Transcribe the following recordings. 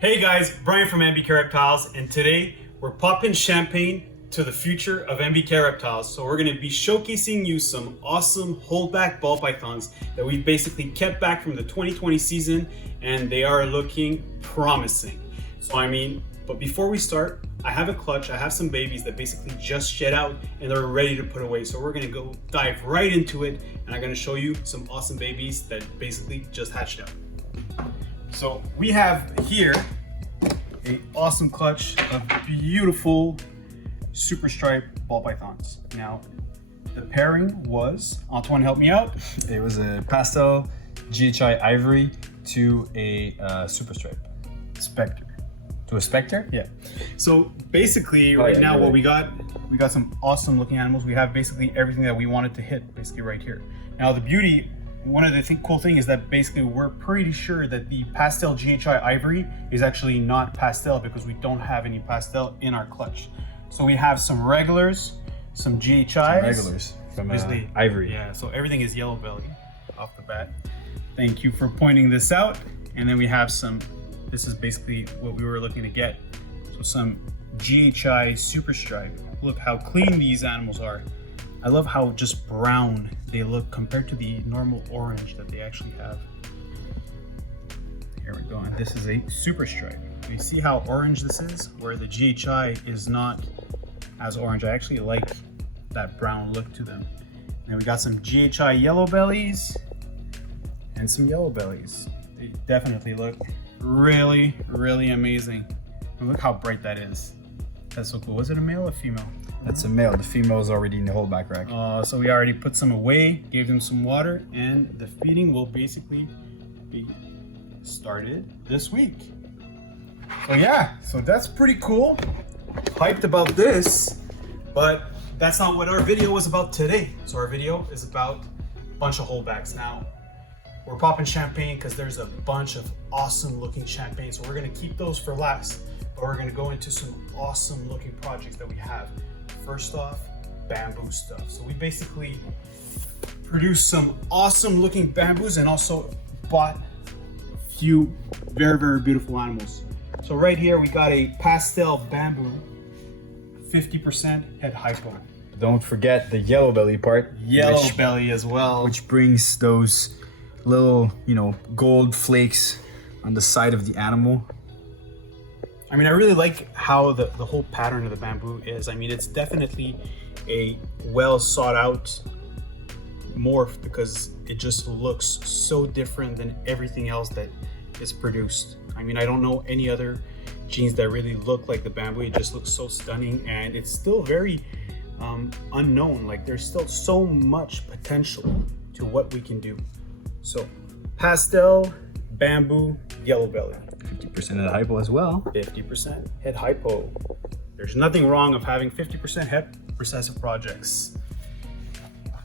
Hey guys, Brian from MBK Reptiles, and today we're popping champagne to the future of MBK Reptiles. So we're going to be showcasing you some awesome holdback ball pythons that we've basically kept back from the 2020 season, and they are looking promising. But before we start, I have a clutch, I have some babies that basically just shed out and they're ready to put away. So we're going to go dive right into it, and I'm going to show you some awesome babies that basically just hatched out. So we have here an awesome clutch of beautiful super stripe ball pythons. Now, the pairing was, Antoine, help me out. It was a pastel GHI ivory to a super stripe. Spectre. To a spectre? Yeah. So basically what we got some awesome looking animals. We have basically everything that we wanted to hit basically right here. Now the beauty, one of the cool thing is that basically we're pretty sure that the pastel GHI ivory is actually not pastel because we don't have any pastel in our clutch. So we have some regulars, some GHIs. Some regulars from ivory. Yeah, so everything is yellow belly off the bat. Thank you for pointing this out. And then we have some, this is basically what we were looking to get. So some GHI super stripe. Look how clean these animals are. I love how just brown they look compared to the normal orange that they actually have. Here we go, and this is a super stripe. You see how orange this is, where the GHI is not as orange. I actually like that brown look to them. And we got some GHI yellow bellies and some yellow bellies. They definitely look really, really amazing. And look how bright that is. That's so cool. Was it a male or female? That's a male. The female is already in the holdback rack. So we already put some away, gave them some water, and the feeding will basically be started this week. So yeah, so that's pretty cool. Hyped about this, but that's not what our video was about today. So our video is about a bunch of holdbacks. Now, we're popping champagne because there's a bunch of awesome looking champagne. So we're gonna keep those for last, but we're gonna go into some awesome looking projects that we have. First off, bamboo stuff. So we basically produced some awesome looking bamboos and also bought a few very, very beautiful animals. So right here, we got a pastel bamboo, 50% head hypo. Don't forget the yellow belly part. Yellow belly as well. Which brings those little, gold flakes on the side of the animal. I really like how the whole pattern of the bamboo is. It's definitely a well sought out morph because it just looks so different than everything else that is produced. I don't know any other jeans that really look like the bamboo. It just looks so stunning, and it's still very unknown. Like, there's still so much potential to what we can do. So pastel, bamboo, yellow belly. 50% head hypo as well. 50% head hypo. There's nothing wrong of having 50% head recessive projects.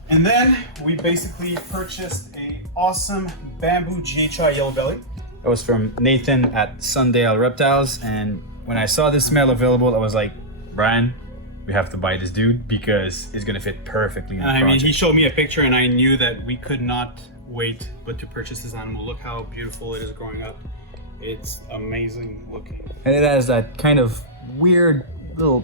And then we basically purchased a awesome bamboo GHI yellow belly. That was from Nathan at Sundale Reptiles, and when I saw this male available, I was like, Brian, we have to buy this dude because it's gonna fit perfectly in the project. He showed me a picture and I knew that we could not wait but to purchase this animal. Look how beautiful it is growing up. It's amazing looking. And it has that kind of weird little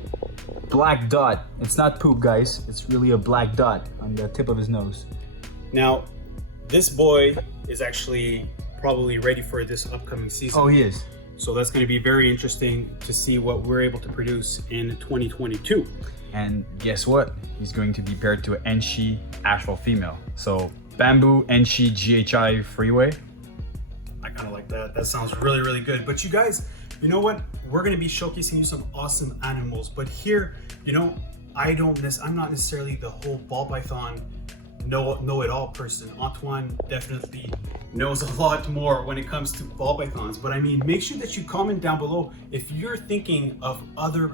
black dot. It's not poop, guys. It's really a black dot on the tip of his nose. Now, this boy is actually probably ready for this upcoming season. Oh, he is. So that's going to be very interesting to see what we're able to produce in 2022. And guess what? He's going to be paired to an Enshi asphalt female. So bamboo Enshi GHI freeway. I kind of like that. That sounds really, really good. But you guys, you know what? We're going to be showcasing you some awesome animals. But here, I'm not necessarily the whole ball python know-it-all person. Antoine definitely knows a lot more when it comes to ball pythons. But make sure that you comment down below if you're thinking of other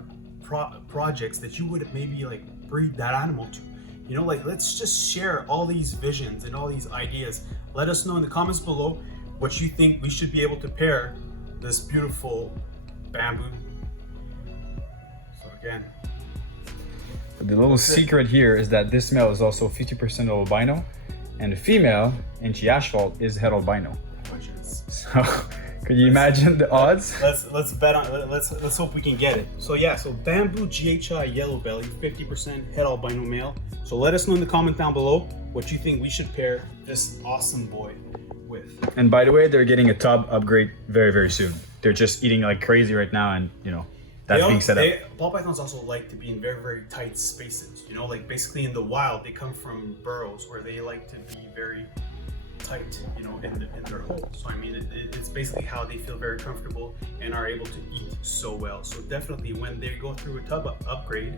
projects that you would maybe breed that animal to. Let's just share all these visions and all these ideas. Let us know in the comments below what you think we should be able to pair this beautiful bamboo. So again, the little secret here is that this male is also 50% albino, and the female, Enshi asphalt, is het albino. So Could you imagine the odds? Let's bet on. Let's hope we can get it. So yeah, so bamboo GHI yellow belly, 50% het albino male. So let us know in the comment down below what you think we should pair this awesome boy with. And by the way, they're getting a tub upgrade very, very soon. They're just eating like crazy right now, and you know that's being set up. Ball pythons also like to be in very, very tight spaces. You know, like basically in the wild, they come from burrows where they like to be very tight, you know, in their hole. So I mean, it's basically how they feel very comfortable and are able to eat so well. So definitely when they go through a tub upgrade,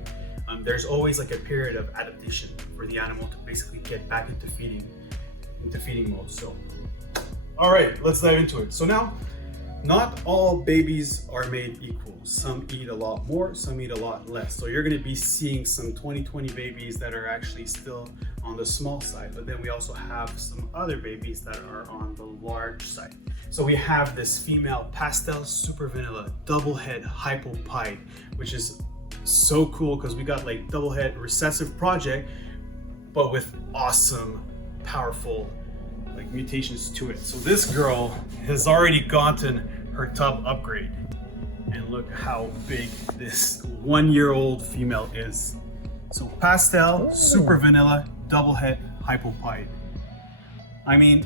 there's always like a period of adaptation for the animal to basically get back into feeding mode. So, all right, let's dive into it. So now, not all babies are made equal. Some eat a lot more, some eat a lot less. So you're gonna be seeing some 2020 babies that are actually still on the small side, but then we also have some other babies that are on the large side. So we have this female pastel super vanilla double head hypopied, which is so cool because we got like double head recessive project, but with awesome, powerful like mutations to it. So this girl has already gotten her tub upgrade, and look how big this 1-year-old female is. So pastel, super vanilla, double head hypopied. I mean,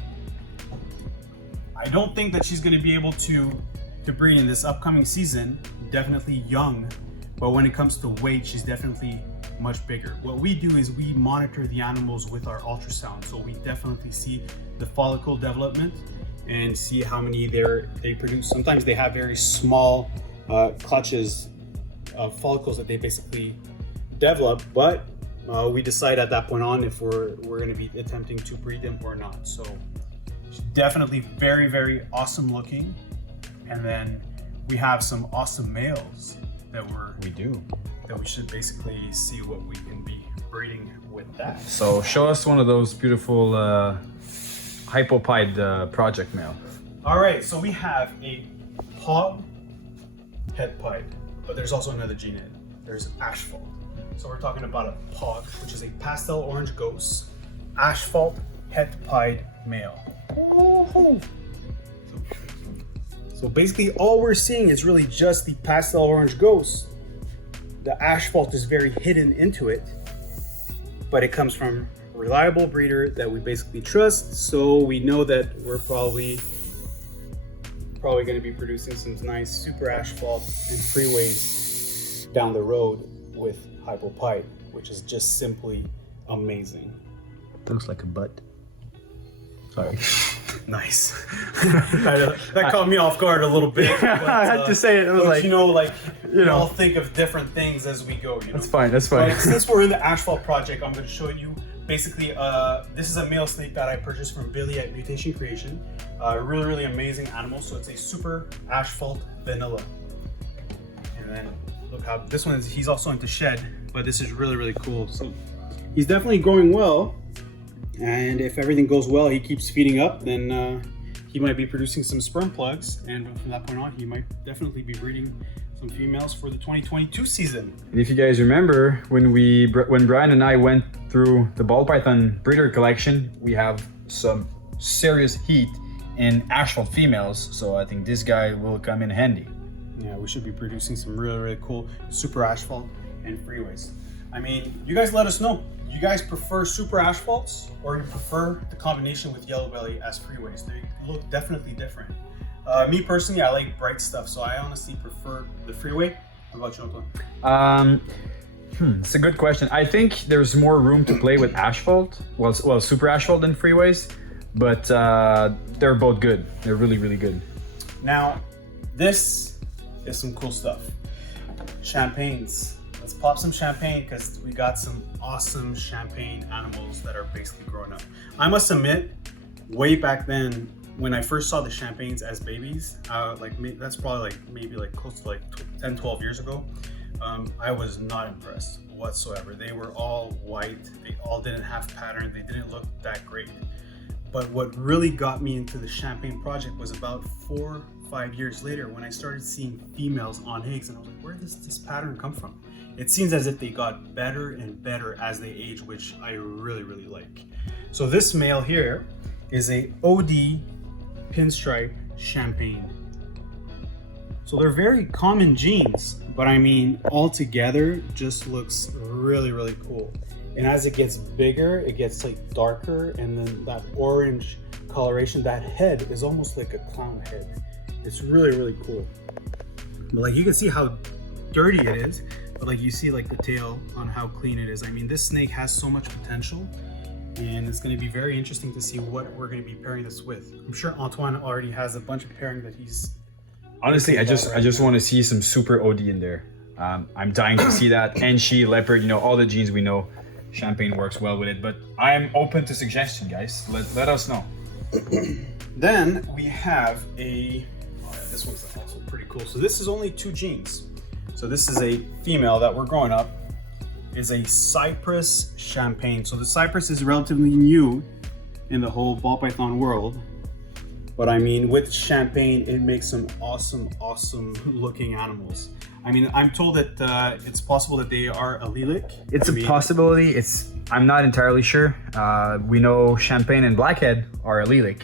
I don't think that she's going to be able to breed in this upcoming season. Definitely young, but when it comes to weight, she's definitely much bigger. What we do is we monitor the animals with our ultrasound, so we definitely see the follicle development and see how many they produce. Sometimes they have very small clutches of follicles that they basically develop, but we decide at that point on if we're going to be attempting to breed them or not. So she's definitely very, very awesome looking. And then we have some awesome males that we should basically see what we can be breeding with that. So show us one of those beautiful hypopied project male. All right, so we have a pog het pied, but there's also another gene in it. There's asphalt. So we're talking about a pog, which is a pastel orange ghost, asphalt het pied male. So basically all we're seeing is really just the pastel orange ghost. The asphalt is very hidden into it, but it comes from a reliable breeder that we basically trust. So we know that we're probably going to be producing some nice super asphalt and freeways down the road with hypopied, which is just simply amazing. Looks like a butt. Sorry. Nice. that caught me off guard a little bit. But, I had to say it. It was like, we all think of different things as we go. You know? That's fine. That's fine. But since we're in the asphalt project, I'm going to show you basically. This is a male snake that I purchased from Billy at Mutation Creation. Really, really amazing animal. So it's a super asphalt vanilla. And then look how this one is. He's also into shed, but this is really, really cool. So he's definitely growing well. And if everything goes well, he keeps feeding up, then he might be producing some sperm plugs. And from that point on, he might definitely be breeding some females for the 2022 season. And if you guys remember, when Brian and I went through the ball python breeder collection, we have some serious heat in asphalt females. So I think this guy will come in handy. Yeah, we should be producing some really, really cool super asphalt and freeways. I mean, you guys let us know. You guys prefer super asphalts or you prefer the combination with yellow belly as freeways? They look definitely different. Me personally, I like bright stuff, so I honestly prefer the freeway. What about you, Antoine? It's a good question. I think there's more room to play with asphalt, well, super asphalt than freeways, but they're both good. They're really, really good. Now, this is some cool stuff. Champagnes. Let's pop some champagne because we got some awesome champagne animals that are basically growing up. I must admit, way back then, when I first saw the champagnes as babies, that's probably maybe close to 10, 12 years ago, I was not impressed whatsoever. They were all white. They all didn't have pattern. They didn't look that great. But what really got me into the champagne project was about 4 or 5 years later when I started seeing females on eggs, and I was like, where does this pattern come from? It seems as if they got better and better as they age, which I really, really like. So this male here is a OD pinstripe champagne. So they're very common genes, but I mean, all together just looks really, really cool. And as it gets bigger, it gets like darker, and then that orange coloration, that head is almost like a clown head. It's really, really cool. But like you can see how dirty it is, but like you see like the tail on how clean it is. I mean, this snake has so much potential, and it's going to be very interesting to see what we're going to be pairing this with. I'm sure Antoine already has a bunch of pairing that he's... Honestly, I just want to see some super OD in there. I'm dying to see that. And she, leopard, you know, all the genes we know. Champagne works well with it, but I am open to suggestion, guys. Let us know. Then we have a... Oh yeah, this one's also pretty cool. So this is only 2 genes. So this is a female that we're growing up. Is a Cypress Champagne. So the Cypress is relatively new in the whole ball python world. But I mean, with Champagne, it makes some awesome, awesome looking animals. I mean, I'm told that it's possible that they are allelic. It's a possibility. I'm not entirely sure. We know Champagne and Blackhead are allelic.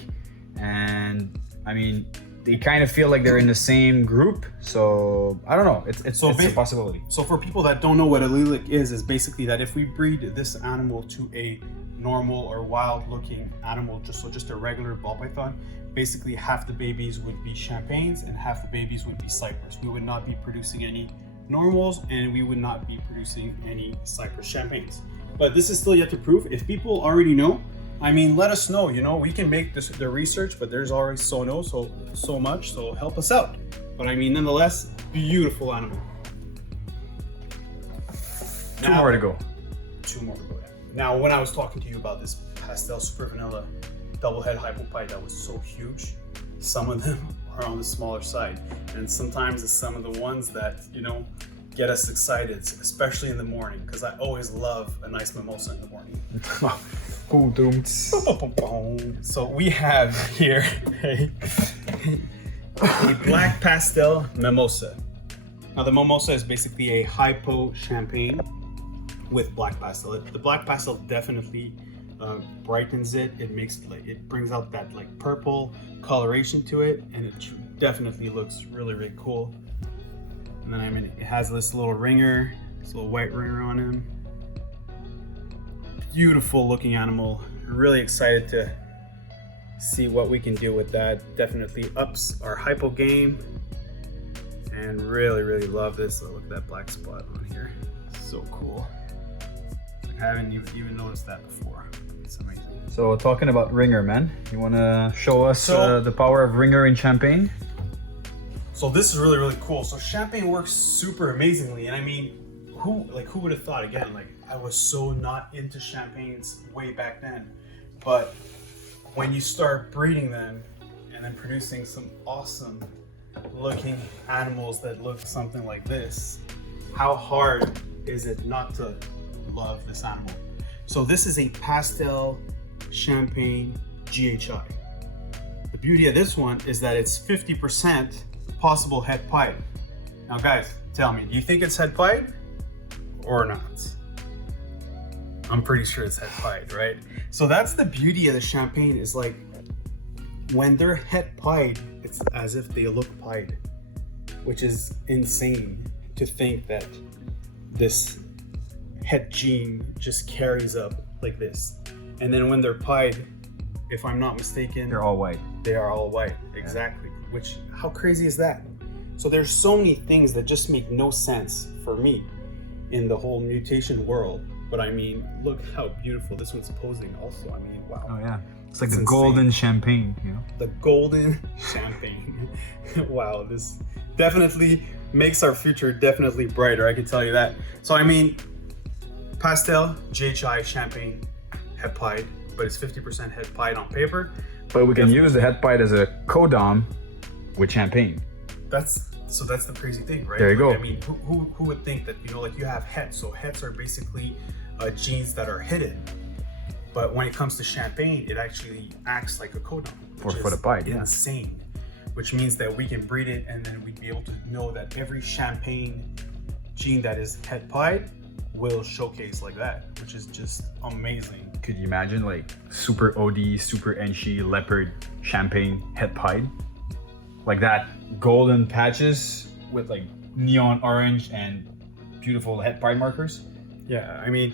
And I mean, they kind of feel like they're in the same group. So I don't know. It's a possibility. So for people that don't know what allelic is basically that if we breed this animal to a normal or wild looking animal, just a regular ball python, basically half the babies would be Champagnes and half the babies would be Cypress. We would not be producing any normals, and we would not be producing any Cypress Champagnes. But this is still yet to prove. If people already know, I mean, let us know. You know, we can make the research, but there's already so much, so help us out. But I mean, nonetheless, beautiful animal. Two more to go. Now, when I was talking to you about this pastel super vanilla double head hypopite that was so huge, some of them are on the smaller side, and sometimes it's some of the ones that, you know, get us excited, especially in the morning, because I always love a nice mimosa in the morning. So we have here a black pastel mimosa. Now the mimosa is basically a hypo champagne with black pastel. The black pastel definitely brightens it. It makes it brings out that like purple coloration to it, and it definitely looks really, really cool. And then I mean, it has this little ringer, this little white ringer on him. Beautiful looking animal. Really excited to see what we can do with that. Definitely ups our hypo game, and really, really love this. Oh, look at that black spot on here. So cool. I haven't even noticed that before. It's amazing. So talking about ringer, man, you want to show us the power of ringer in Champagne? So this is really, really cool. So Champagne works super amazingly, and I mean, who would have thought? Again, like I was so not into Champagnes way back then, but when you start breeding them and then producing some awesome looking animals that look something like this, how hard is it not to love this animal? So this is a pastel Champagne GHI. The beauty of this one is that it's 50% possible het pied. Now guys, tell me, do you think it's het pied or not? I'm pretty sure it's het pied, right? So that's the beauty of the Champagne, is like when they're het pied, it's as if they look pied, which is insane to think that this het gene just carries up like this. And then when they're pied, if I'm not mistaken, They're all white. They are all white, exactly. Which, how crazy is that? So there's so many things that just make no sense for me in the whole mutation world. But I mean, look how beautiful this one's posing also. I mean, wow. Oh yeah, it's like the golden Champagne, you know? The golden Champagne. Wow, this definitely makes our future definitely brighter, I can tell you that. So I mean, pastel, GHI, Champagne, het pied, but it's 50% het pied on paper. But we can use the het pied as a codom with Champagne. That's the crazy thing, right? There you go. I mean, who would think that, you know, like you have hets, so hets are basically genes that are hidden. But when it comes to Champagne, it actually acts like a codon. For the pied, yeah. Insane. Which means that we can breed it, and then we'd be able to know that every Champagne gene that is het pied will showcase like that, which is just amazing. Could you imagine like super OD, super Enchi, leopard, Champagne, het pied? like that golden patches with like neon orange and beautiful head pride markers. Yeah, I mean,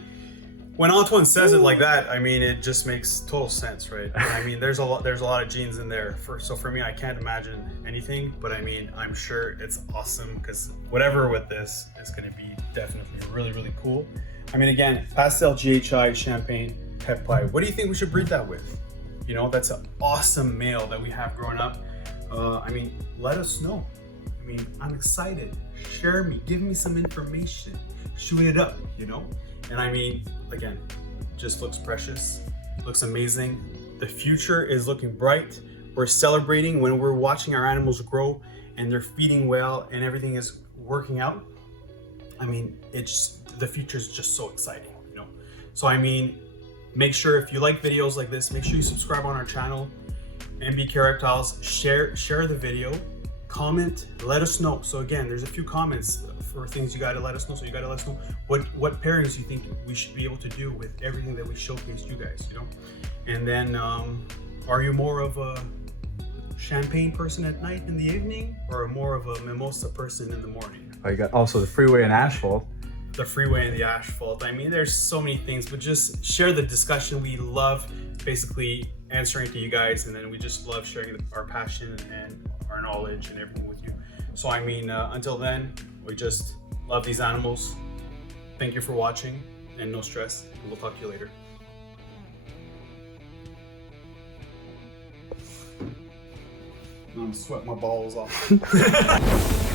when Antoine says it like that, I mean, it just makes total sense, right? I mean, there's a lot of genes in there. So for me, I can't imagine anything, but I mean, I'm sure it's awesome because whatever with this is going to be definitely really, really cool. I mean, again, pastel GHI champagne pet pie. What do you think we should breed that with? You know, that's an awesome male that we have growing up. I mean, let us know. I mean, I'm excited. Share me, give me some information, shoot it up, you know? And I mean, again, just looks precious, looks amazing. The future is looking bright. We're celebrating when we're watching our animals grow and they're feeding well and everything is working out. I mean, the future is just so exciting, you know? So I mean, make sure if you like videos like this, make sure you subscribe on our channel, MBK Reptiles, share the video, comment, let us know. So again, there's a few comments for things you gotta let us know. So you gotta let us know what pairings you think we should be able to do with everything that we showcased you guys, you know? And then, are you more of a champagne person at night in the evening or more of a mimosa person in the morning? Oh, you got also the freeway and asphalt. The freeway and the asphalt. I mean, there's so many things, but just share the discussion. We love basically answering to you guys, and then we just love sharing our passion and our knowledge and everything with you. So I mean, until then, we just love these animals. Thank you for watching, and no stress. We'll talk to you later. I'm gonna sweat my balls off.